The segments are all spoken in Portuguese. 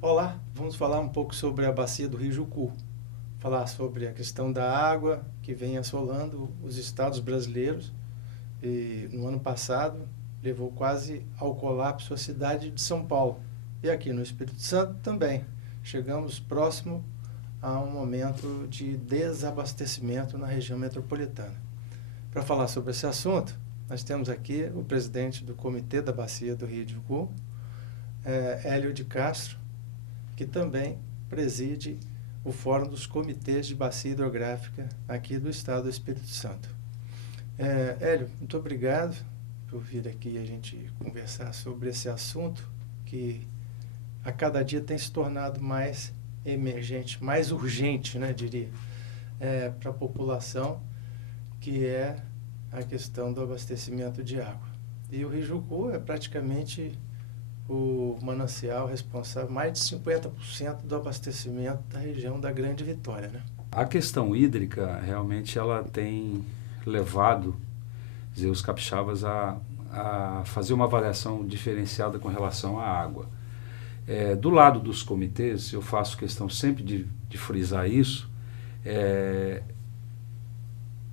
Olá, vamos falar um pouco sobre a bacia do Rio Jucu, falar sobre a questão da água que vem assolando os estados brasileiros e no ano passado levou quase ao colapso a cidade de São Paulo e aqui no Espírito Santo também. Chegamos próximo a um momento de desabastecimento na região metropolitana. Para falar sobre esse assunto, nós temos aqui o presidente do Comitê da Bacia do Rio Jucu, Hélio de Castro, que também preside o Fórum dos Comitês de Bacia Hidrográfica aqui do Estado do Espírito Santo. Hélio, muito obrigado por vir aqui a gente conversar sobre esse assunto que a cada dia tem se tornado mais emergente, mais urgente, né, diria, para a população, que é a questão do abastecimento de água. E o Rio Jucu é praticamente o manancial responsável mais de 50% do abastecimento da região da Grande Vitória, né? A questão hídrica, realmente, ela tem levado os capixabas a fazer uma avaliação diferenciada com relação à água. Do lado dos comitês, eu faço questão sempre de frisar isso,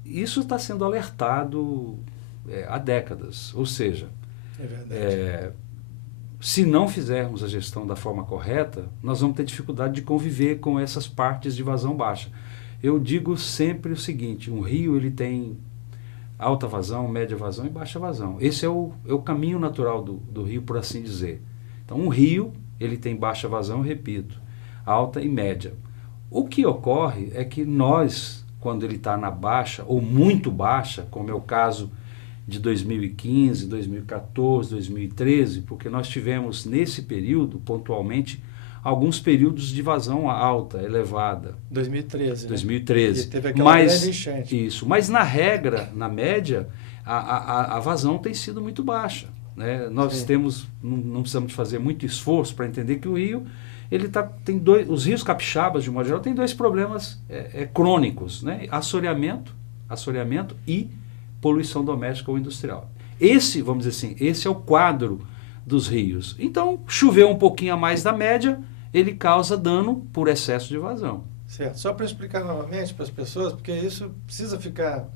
isso está sendo alertado há décadas, ou seja, se não fizermos a gestão da forma correta, nós vamos ter dificuldade de conviver com essas partes de vazão baixa. Eu digo sempre o seguinte, um rio ele tem alta vazão, média vazão e baixa vazão. Esse é o caminho natural do rio, por assim dizer. Então, um rio ele tem baixa vazão, repito, alta e média. O que ocorre é que nós, quando ele está na baixa ou muito baixa, como é o caso de 2015, 2014, 2013, porque nós tivemos nesse período, pontualmente, alguns períodos de vazão alta, elevada. 2013, 2013. Né? E teve aquela grande enchente. Isso, mas na regra, na média, a vazão tem sido muito baixa. Né? Nós temos, não precisamos fazer muito esforço para entender que o rio, os rios capixabas, de um modo geral, tem dois problemas crônicos, né? Assoreamento e poluição doméstica ou industrial. Esse, vamos dizer assim, esse é o quadro dos rios. Então, chover um pouquinho a mais da média, ele causa dano por excesso de vazão. Certo. Só para explicar novamente para as pessoas, porque isso precisa ficar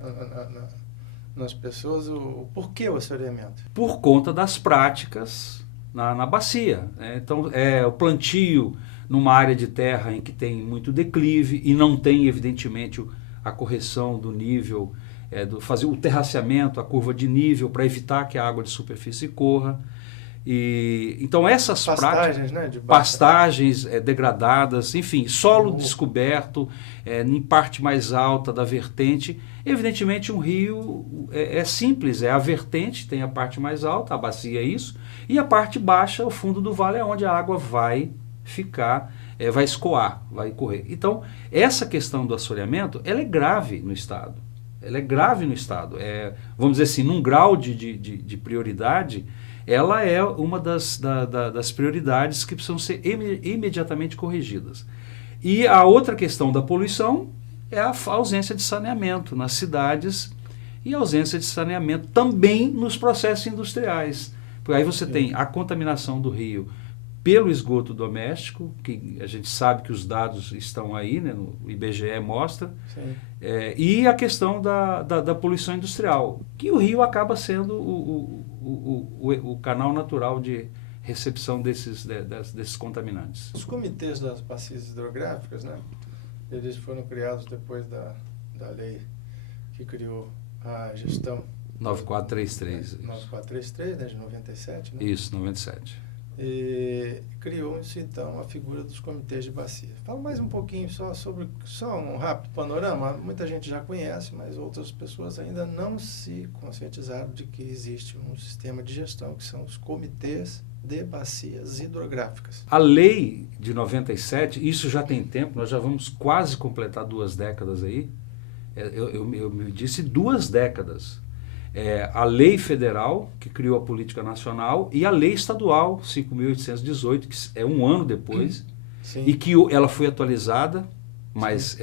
nas pessoas, o porquê o assoreamento? Por conta das práticas na bacia. Né? Então, o plantio numa área de terra em que tem muito declive e não tem, evidentemente, a correção do nível, fazer o terraceamento, a curva de nível, para evitar que a água de superfície corra. Então essas pastagens, práticas, né, pastagens degradadas, enfim, solo descoberto, em parte mais alta da vertente. Evidentemente um rio é simples, a vertente tem a parte mais alta, a bacia é isso, e a parte baixa, o fundo do vale, é onde a água vai ficar, vai escoar, vai correr. Então essa questão do assoreamento, ela é grave no estado. Ela é grave no estado. Vamos dizer assim, num grau de prioridade, ela é uma das prioridades que precisam ser imediatamente corrigidas. E a outra questão da poluição é a ausência de saneamento nas cidades e a ausência de saneamento também nos processos industriais. Porque aí você tem a contaminação do rio pelo esgoto doméstico, que a gente sabe que os dados estão aí, né, no IBGE mostra, e a questão da poluição industrial, que o rio acaba sendo o canal natural de recepção desses contaminantes. Os comitês das bacias hidrográficas, né, eles foram criados depois da lei que criou a gestão 9433. 9433, né, de 97, né? Isso, 97. E criou-se então a figura dos comitês de bacia. Fala mais um pouquinho só um rápido panorama. Muita gente já conhece, mas outras pessoas ainda não se conscientizaram de que existe um sistema de gestão, que são os comitês de bacias hidrográficas. A lei de 97, isso já tem tempo, nós já vamos quase completar 2 décadas aí. Eu me disse 2 décadas. a lei federal, que criou a política nacional, e a lei estadual, 5.818, que é um ano depois, Sim. e que ela foi atualizada, mas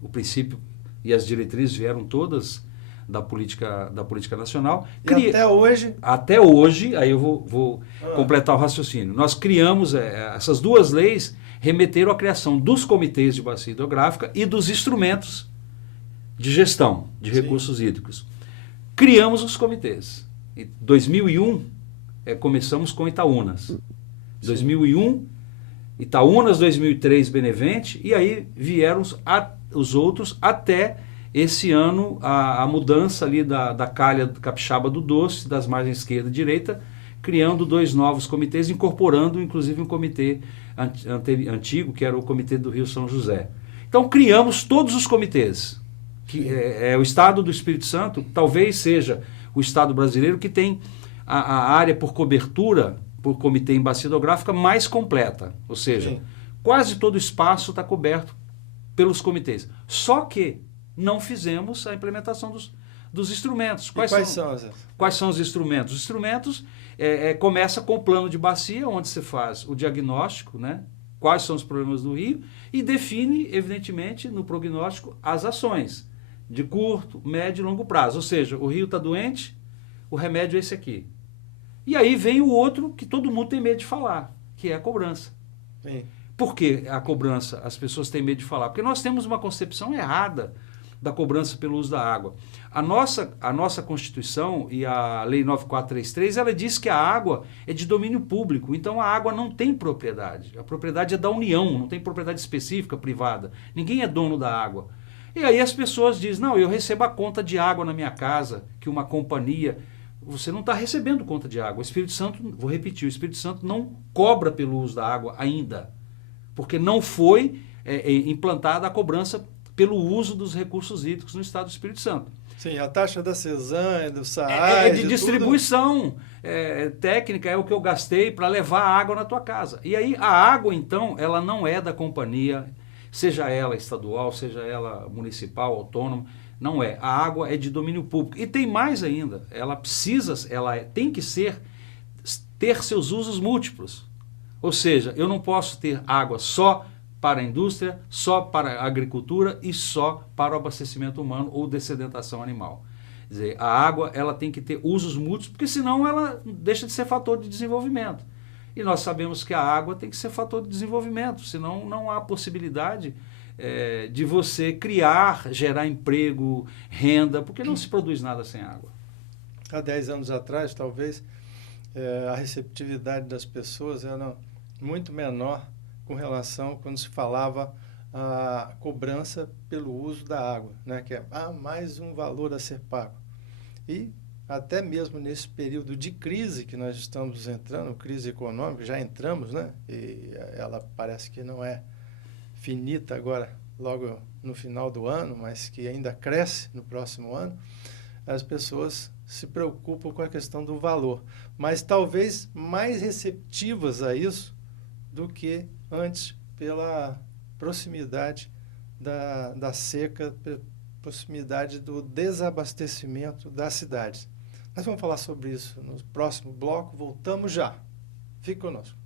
o princípio e as diretrizes vieram todas da política nacional. E até hoje? Até hoje, aí eu vou completar o raciocínio. Nós criamos, essas duas leis remeteram à criação dos comitês de bacia hidrográfica e dos instrumentos de gestão de recursos hídricos. Criamos os comitês. Em 2001, começamos com Itaúnas. 2001, Itaúnas, 2003, Benevente, e aí vieram os outros até esse ano, a mudança ali da calha capixaba do Doce, das margens esquerda e direita, criando 2 novos comitês, incorporando inclusive um comitê antigo, que era o Comitê do Rio São José. Então criamos todos os comitês. Que o Estado do Espírito Santo talvez seja o Estado brasileiro que tem a área por cobertura, por comitê em bacia hidrográfica, mais completa. Ou seja, quase todo o espaço está coberto pelos comitês. Só que não fizemos a implementação dos instrumentos. Quais são os instrumentos? Os instrumentos começa com o plano de bacia, onde você faz o diagnóstico, né? Quais são os problemas do rio, e define, evidentemente, no prognóstico, as ações de curto, médio e longo prazo. Ou seja, o rio está doente, o remédio é esse aqui. E aí vem o outro que todo mundo tem medo de falar, que é a cobrança. Sim. Por que a cobrança as pessoas têm medo de falar? Porque nós temos uma concepção errada da cobrança pelo uso da água. A nossa Constituição e a Lei 9433, ela diz que a água é de domínio público, então a água não tem propriedade. A propriedade é da União, não tem propriedade específica privada. Ninguém é dono da água. E aí as pessoas dizem, não, eu recebo a conta de água na minha casa, que uma companhia... Você não está recebendo conta de água. O Espírito Santo, vou repetir, o Espírito Santo não cobra pelo uso da água ainda, porque não foi implantada a cobrança pelo uso dos recursos hídricos no Estado do Espírito Santo. Sim, a taxa da CESAM, do SAAS... É de distribuição técnica, é o que eu gastei para levar a água na tua casa. E aí a água, então, ela não é da companhia, seja ela estadual, seja ela municipal, autônoma, não é. A água é de domínio público. E tem mais ainda, ela tem que ter seus usos múltiplos. Ou seja, eu não posso ter água só para a indústria, só para a agricultura e só para o abastecimento humano ou dessedentação animal. Quer dizer, a água ela tem que ter usos múltiplos, porque senão ela deixa de ser fator de desenvolvimento. E nós sabemos que a água tem que ser fator de desenvolvimento, senão não há possibilidade de você criar, gerar emprego, renda, porque não se produz nada sem água. Há 10 anos atrás, talvez, a receptividade das pessoas era muito menor com relação quando se falava a cobrança pelo uso da água, né? Que é mais um valor a ser pago. E até mesmo nesse período de crise que nós estamos entrando, crise econômica, já entramos, né? E ela parece que não é finita agora, logo no final do ano, mas que ainda cresce no próximo ano, as pessoas se preocupam com a questão do valor, mas talvez mais receptivas a isso do que antes, pela proximidade da seca, pela proximidade do desabastecimento das cidades. Nós vamos falar sobre isso no próximo bloco, voltamos já. Fique conosco.